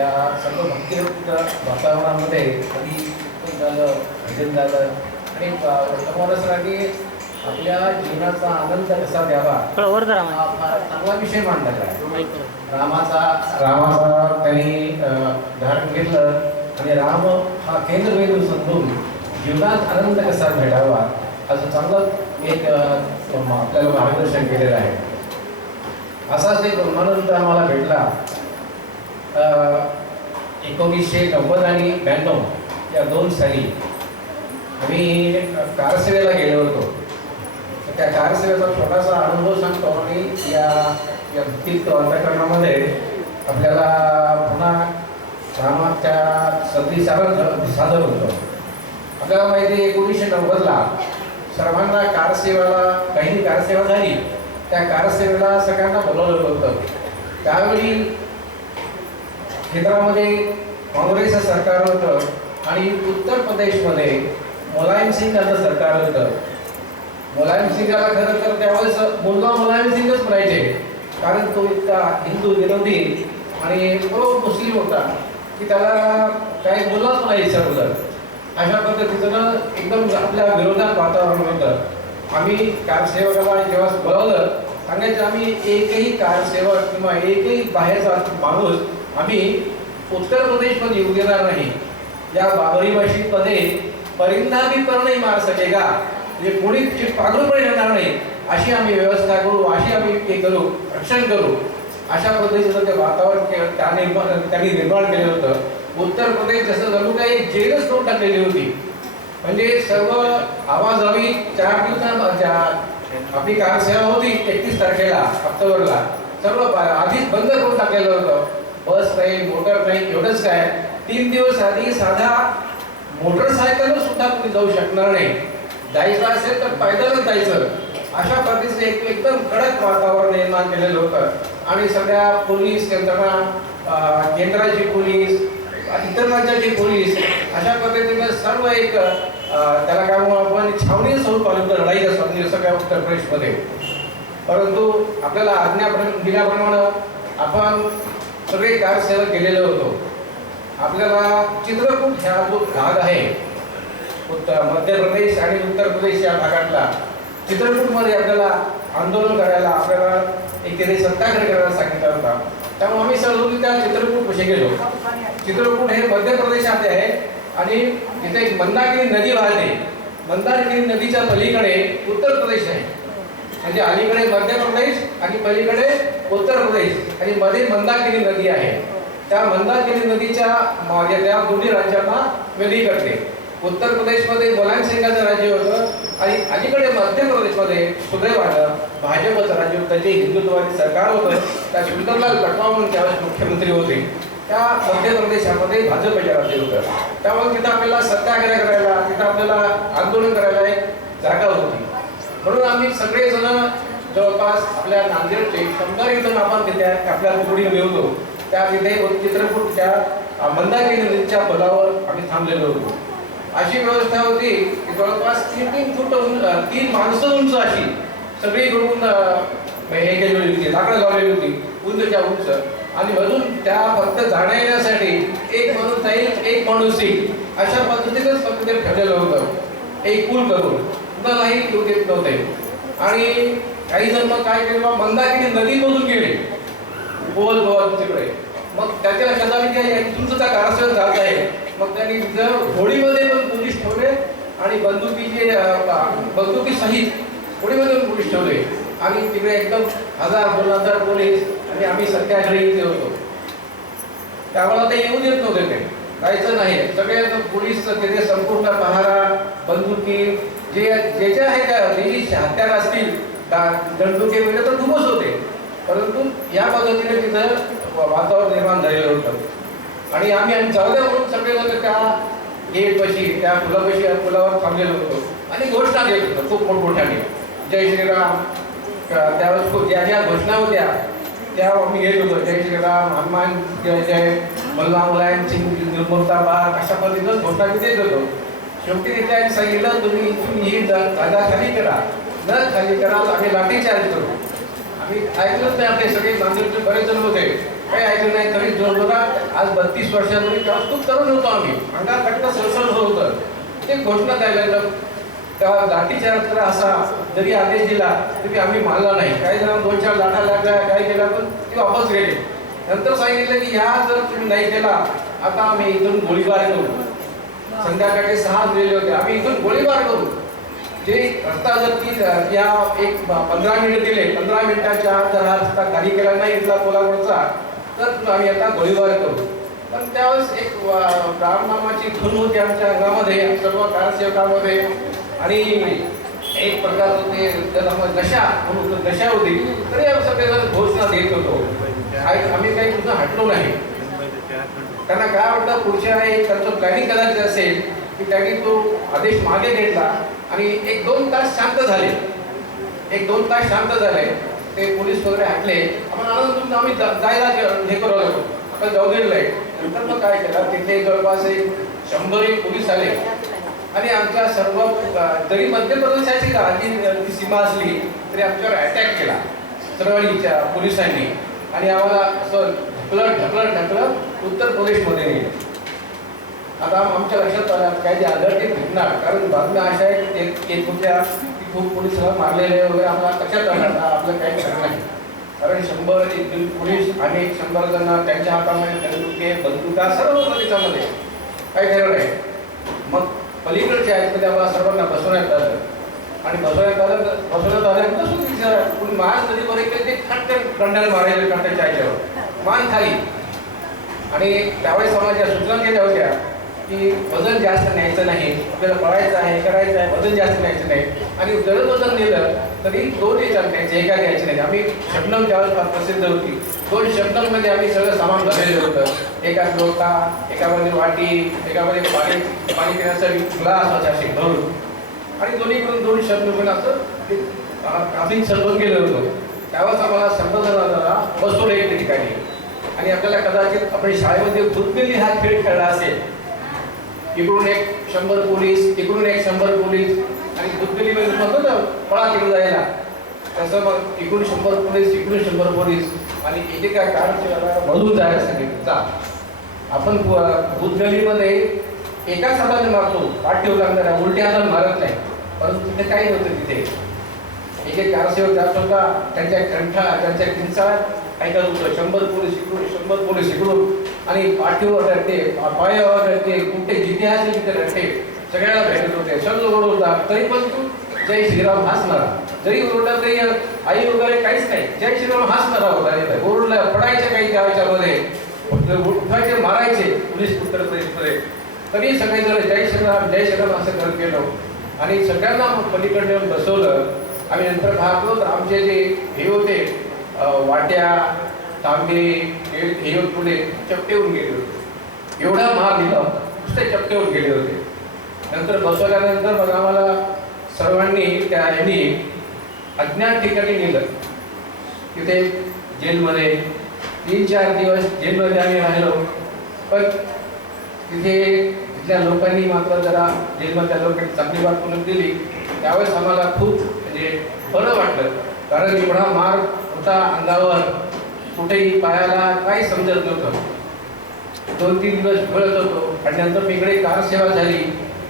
या सर्व भक्तियुक्त वातावरणामध्ये कधी झालं भजन झालं आणि वर्तमान असं की आपल्या जीवनाचा आनंद कसा द्यावा हा फार चांगला विषय मांडलेला आहे माईक वर. रामाचा रामाचा त्यांनी धारण घेतलं आणि राम हा केंद्रबिंदू समजून जीवनात आनंद कसा भेटावा असं चांगलं एक आपल्याला मार्गदर्शन केलेलं आहे. असाच एक ब्रह्मानंद आम्हाला भेटला. एकोणीसशे नव्वद आणि ब्याण्णव या दोन साली आम्ही कारसेवेला गेलो होतो. त्या कारसेवेचा छोटासा अनुभव सांगतो आणि या या भक्तियुक्त वातावरणामध्ये आपल्याला पुन्हा रामाच्या संधी साधन सादर होतं. आपल्याला माहिती आहे एकोणीसशे नव्वदला सर्वांना कारसेवेला काही कारसेवा झाली त्या कारसेवेला सगळ्यांना बोलवलं होतं. त्यावेळी क्षेत्रामध्ये काँग्रेसचं सरकार होतं आणि उत्तर प्रदेशमध्ये मुलायम सिंग यांचं सरकार होतं. मुलायम सिंगाला खरं तर त्यावेळेस मुलगा मुलायम सिंगच म्हणायचे. कारण तो इतका हिंदू विरोधी आणि प्रो मुस्लिम होता की त्याला काही मुलाच म्हणायचं सर्व अशा पद्धतीचं एकदम आपल्या विरोधात वातावरण होतं. आम्ही कारसेवकाला जेव्हा बोलावलं सांगायचं आम्ही एकही कारसेवक किंवा एकही बाहेरचा माणूस आम्ही उत्तर प्रदेशमध्ये येऊ देणार नाही. या बाबरी मशीदमध्ये परिंदा परिणामी नाही मार सकेगा म्हणजे कोणी पागलपणे येणार नाही अशी आम्ही व्यवस्था करू अशी आम्ही ते करू रक्षण करू. अशा पद्धतीचं ते वातावरण त्याने त्या निर्माण त्यांनी निर्माण केलं होतं. उत्तर प्रदेश जसं जणू काही जेलच करून टाकलेली होती. म्हणजे सर्व आवाज हवी चार दिवसांच्या आपली कारसेवा होती एकतीस तारखेला ऑक्टोबरला सर्व आधीच बंद करून टाकलेलं होतं. बस राहील मोटर राहील एवढंच काय? तीन दिवस आधी साधा मोटरसायकल सुद्धा कोणी जाऊ शकणार नाही. जायचं असेल तर पैदलच जायचं. अशा पद्धतीचं एक एकदम कडक वातावरण निर्माण केलेलं होतं. आणि सगळ्या पोलीस यंत्रणा केंद्राची पोलीस इतर राज्याचे पोलीस अशा पद्धतीने सर्व एक त्याला काय म्हणू आपण छावणी स्वरूप आलं लढाई असं जसं सगळ्या उत्तर प्रदेशमध्ये. परंतु आपल्याला आज्ञा दिल्याप्रमाणे आपण सगळे कारसेवक गेलेलो होतो. आपल्याला चित्रकूट ह्या जो भाग आहे उत्तर मध्य प्रदेश आणि उत्तर प्रदेश या भागातला चित्रकूटमध्ये आपल्याला आंदोलन करायला आपल्याला एकेरी सत्याग्रह करायला सांगितला होता. त्यामुळे आम्ही सहजोगी त्या चित्रकूट कसे गेलो. चित्रकूट हे मध्य प्रदेशात आहे आणि तिथे एक मंदाकिनी नदी वाहते. मंदाकिनी नदीच्या पलीकडे उत्तर प्रदेश आहे. म्हणजे अलीकडे मध्य प्रदेश आणि पलीकडे उत्तर प्रदेश आणि मध्ये मंदाकिनी नदी आहे. त्या मंदाकिनी नदीच्या मागे त्या दोन्ही राज्यांना वेगळी करते. उत्तर प्रदेशमध्ये मुलायम सिंगाचं राज्य होतं आणि अलीकडे मध्य प्रदेशमध्ये सुदैवानं भाजपचं राज्य होतं. जे हिंदुत्ववादी सरकार होतं. त्या सुंदरलाल गटवा म्हणून त्यावेळेस मुख्यमंत्री होते. त्या मध्य प्रदेशामध्ये भाजपचे राज्य होतं. त्यामुळे तिथं आपल्याला सत्याग्रह करायला तिथं आपल्याला आंदोलन करायला एक जागा होती. म्हणून आम्ही सगळेजण जवळपास आपल्या नांदेडचे शंभर इथून आपण तिथे आपल्या पुढे मिळवतो. त्या तिथे चित्रकूट त्या अं, मंदाकिनी नदीच्या पदावर आम्ही थांबलेलो होतो. अशी व्यवस्था होती की जवळपास तीन तीन फूट उंच तीन माणसं उंच अशी. सगळी करून हे केलेली होती लाकडं लावलेली होती उंचच्या उंच. आणि अजून त्या फक्त जाण्या येण्यासाठी एक माणूस जाईल एक माणूस येईल. अशा पद्धतीनेच फक्त ते ठरलेलं होतं. एक पूल करून. नाही येऊ देत नव्हते. आणि काही जण मग काय केलं बा, मंदाकिनी नदीमधून गेले. गोल गोल तिकडे. मग त्याच्या शेजारी जे तुमचं त्या कारस्थळ जात आहे. मग त्यांनी जर होळीमध्ये पण पोलीस ठेवले आणि बंदुकीचे बंदुकी सहित होळीमध्ये पण पोलीस ठेवले. आणि तिकडे एकदम हजार दोन हजार पोलीस आणि आम्ही सत्याग्रही इथे होतो. त्यावेळेला ते येऊ देत नव्हते ते. जायचं नाही. सगळे पोलीस तिथे संपूर्ण पहारा बंदुकी जे जे जे आहे त्या जे हत्यार असतील दंडुके वगैरे तर धुमस होते. परंतु या पद्धतीने तिथं वातावरण निर्माण झालेलं होतं. आणि आम्ही आणि जाऊ द्या म्हणून सगळे लोक त्या गेटपाशी त्या पुलापाशी पुलावर थांबलेलो होतो. आणि घोषणा देत होतो खूप मोठमोठ्याने जय श्रीराम. त्यावेळेस खूप ज्या ज्या घोषणा होत्या त्या आम्ही घेत होतो. जय श्रीराम हनुमान जय जय मल्ला मुलायम सिंग निर्मलताबाद अशा पद्धतीनं घोषणा मी देत होतो. शेवटी तिथे सांगितलं तुम्ही इथून ही ज- जागा खाली करा. न खाली करा आम्ही लाठीचार्ज करू आम्ही ऐकलंच नाही आपले सगळे नांदेडचे बरेच जण होते. काही ऐकलं नाही तरी जोरजोरात आज बत्तीस वर्षापूर्वी तेव्हा खूप तरुण होतो आम्ही. अंगात कट्ट सळसळ होतं ते घोषणा द्यायला लागलं? तेव्हा तर असा जरी आदेश दिला तरी आम्ही मानला नाही. काही जण दोन चार लाटा लागल्या काय केला पण ते वापस गेले. नंतर सांगितलं की ह्या जर तुम्ही नाही केला आता आम्ही इथून गोळीबार करू. संध्याकाळी सहा दिलेले होते. आम्ही इथून गोळीबार करू. जे रस्ता जर ती या एक पंधरा मिनिट दिले पंधरा मिनिटाच्या आत जर हा रस्ता खाली केला नाही इथला कोल्हापूरचा तर आम्ही आता गोळीबार करू. पण त्यावेळेस एक राम रामनामाची धून होती आमच्या अंगामध्ये सर्व कारसेवकामध्ये आणि एक प्रकारचं ते त्याला मग म्हणून दशा होती. तरी आम्ही सगळेजण घोषणा देत होतो. आम्ही काही पुन्हा हटलो नाही. त्यांना काय वाटतं पुढच्या वेळी त्यांचं प्लॅनिंग करायचं असेल की त्यांनी तो आदेश मागे घेतला आणि एक दोन तास शांत झाले. एक दोन तास शांत झाले. ते पोलीस वगैरे हटले. आपण आनंद आम्ही जायला हे करू लागलो. आता जाऊ दिलं नंतर मग काय केलं? तिथे जवळपास एक शंभर एक पोलीस आले. आणि आमच्या सर्व जरी मध्य प्रदेशाची आधी ती सीमा असली तरी आमच्यावर अटॅक केला. सरवळीच्या पोलिसांनी. आणि आम्हाला असं ढकलत ढकलत ढकलत उत्तर प्रदेशमध्ये. नेलं आता आमच्या लक्षात आलं काही जे आदर भेटणार. कारण बातम्या अशा आहे की ते केस होत्या की खूप पोलिसाला मारलेले वगैरे आम्हाला लक्षात आलं आपलं काही खरं नाही. कारण शंभर एक पोलीस आणि एक शंभर जण त्यांच्या हातामध्ये बंदुके बंदुका सर्व होतं त्याच्यामध्ये काही खरं नाही. मग पलीकडच्या आहेत आम्हाला सर्वांना बसवण्यात आलं. आणि बसवण्यात आलं बसवण्यात आलं बसून तिथं नदीवर एक ते खट्टे कंडाल मारायचे खट्ट्याच्या याच्यावर मान खाली. आणि त्यावेळेस समाजाच्या सूचना केल्या होत्या की वजन जास्त न्यायचं नाही आपल्याला पळायचं आहे करायचं आहे वजन जास्त न्यायचं नाही. आणि जर वजन नेलं तरी दोन याच्यात न्यायचे एका घ्यायचे नाही आम्ही शबनम त्यावेळेस फार प्रसिद्ध होती दोन शबनममध्ये आम्ही सगळं सामान भरलेलं होतं. एका लोटा एकामध्ये वाटी एकामध्ये पाणी पाणी पिण्यासाठी ग्लास असे असे भरून. आणि दोन्हीकडून दोन शब्द पण असं काफी आम्ही सर्व गेलो होतो. त्यावेळेस आम्हाला संबंधाला बसून एक ठिकाणी. आणि आपल्याला कदाचित आपण शाळेमध्ये भूतकेली हा खेळ खेळला असेल. इकडून एक शंभर पोलीस इकडून एक शंभर पोलीस आणि भूतकेलीमध्ये म्हणतो ना पळा तिकडे जायला. तसं मग इकडून शंभर पोलीस इकडून शंभर पोलीस आणि एकेका कारच्या मधून जायला सांगितलं. जा. आपण पु- एकाच हाताने मारतो. पाठ ठेवू लागणार उलट्या हाताने मारत नाही. परंतु तिथे काही होतं तिथे. एक एक कारसेवक जात होता त्यांच्या कंठा त्यांच्या किंचाळात ऐकत होतं शंभर पोलीस इकडून शंभर पोलीस इकडून आणि पाठीवर रडते पायावर रडते कुठे जिथे आहे तिथे रडते सगळ्याला भेटत होते. शब्द ओढ होता. तरी पण तू जय श्रीराम हसणारा. जरी ओरडला तरी आई वगैरे काहीच नाही. जय श्रीराम हसणारा होता. तिथे. ओरडला पडायचे काही त्या ह्याच्यामध्ये. उठवायचे मारायचे पोलीस उत्तर प्रदेशमध्ये तरी सगळे जण जय श्रीराम जय श्रीराम असं करत गेलो आणि सगळ्यांना पलीकडे येऊन बसवलं. आम्ही नंतर पाहतो. तर आमचे जे हे होते वाट्या तांबे हे हे पुढे चपटे होऊन गेले होते. एवढा महाग दिला नुसते चपटे होऊन गेले होते. नंतर बसवल्यानंतर मग आम्हाला सर्वांनी त्या ह्यांनी अज्ञात ठिकाणी नेलं. तिथे जेलमध्ये तीन चार दिवस जेलमध्ये आम्ही राहिलो. पण तिथे तिथल्या लोकांनी मात्र जरा जेलमधल्या लोकांनी चांगली वाट करून दिली. त्यावेळेस आम्हाला खूप म्हणजे बरं वाटलं. कारण एवढा मार होता अंगावर कुठेही पायाला काही समजत नव्हतं. दोन तीन दिवस घळत होतो. आणि नंतर मी इकडे कार सेवा झाली.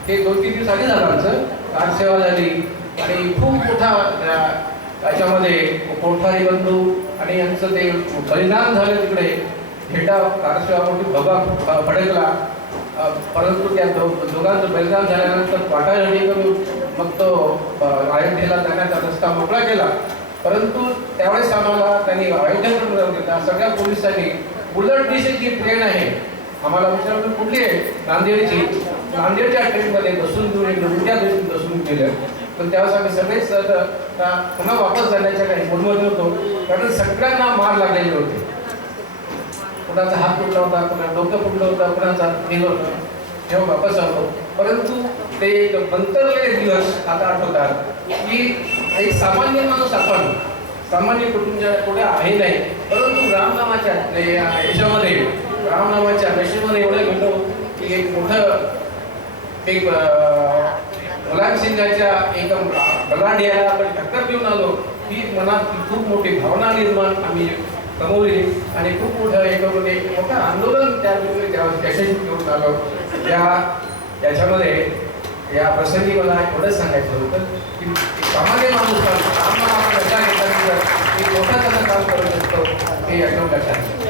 ते दोन तीन दिवस आधी झालं आमचं. कार सेवा झाली. आणि खूप मोठा याच्यामध्ये त्याच्यामध्ये कोठारी बंधू आणि यांचं ते परिणाम झालं तिकडे. हेटा कार सेवा मोठी भगा फडकला परंतु त्या दो दोघांचं बलिदान झाल्यानंतर वाटाघाटी करून मग तो अयोध्येला जाण्याचा रस्ता मोकळा केला. परंतु त्यावेळेस आम्हाला त्यांनी अयोध्येकडून जाऊ सगळ्या पोलिसांनी बुलट दिशेची ट्रेन आहे. आम्हाला विचारलं कुठली आहे? नांदेडची. नांदेडच्या ट्रेनमध्ये बसून घेऊन एक दिवशी बसून गेलं. पण त्यावेळेस आम्ही सगळेच पुन्हा वापस जाण्याच्या काही बोलवत होतो कारण सगळ्यांना मार लागलेले होते. कुणाचा हात फुटला होता कुणा डोकं फुटलं होतं कुणाचा गेलं होतं तेव्हा वापस आलो परंतु ते एक मंतरलेले दिवस आता आठवतात की एक सामान्य माणूस आपण सामान्य कुटुंबाच्या पुढे आहे नाही परंतु रामनामाच्या याच्यामध्ये रामनामाच्या नशेमध्ये एवढं गेलो की एक मोठं एक मुलायम सिंगाच्या एक बलाढ्याला आपण टक्कर देऊन आलो ही मनात खूप मोठी भावना निर्माण आम्ही कमवली आणि खूप मोठं एक एक मोठं आंदोलन त्या त्याच्याशी घेऊन आलो त्या त्याच्यामध्ये या प्रसंगी मला एवढंच सांगायचं होतं की सामान्य माणूस काम आपण लक्षात घेतल्यानंतर की मोठा त्याचं काम करू शकतो हे याच्यावर लक्षात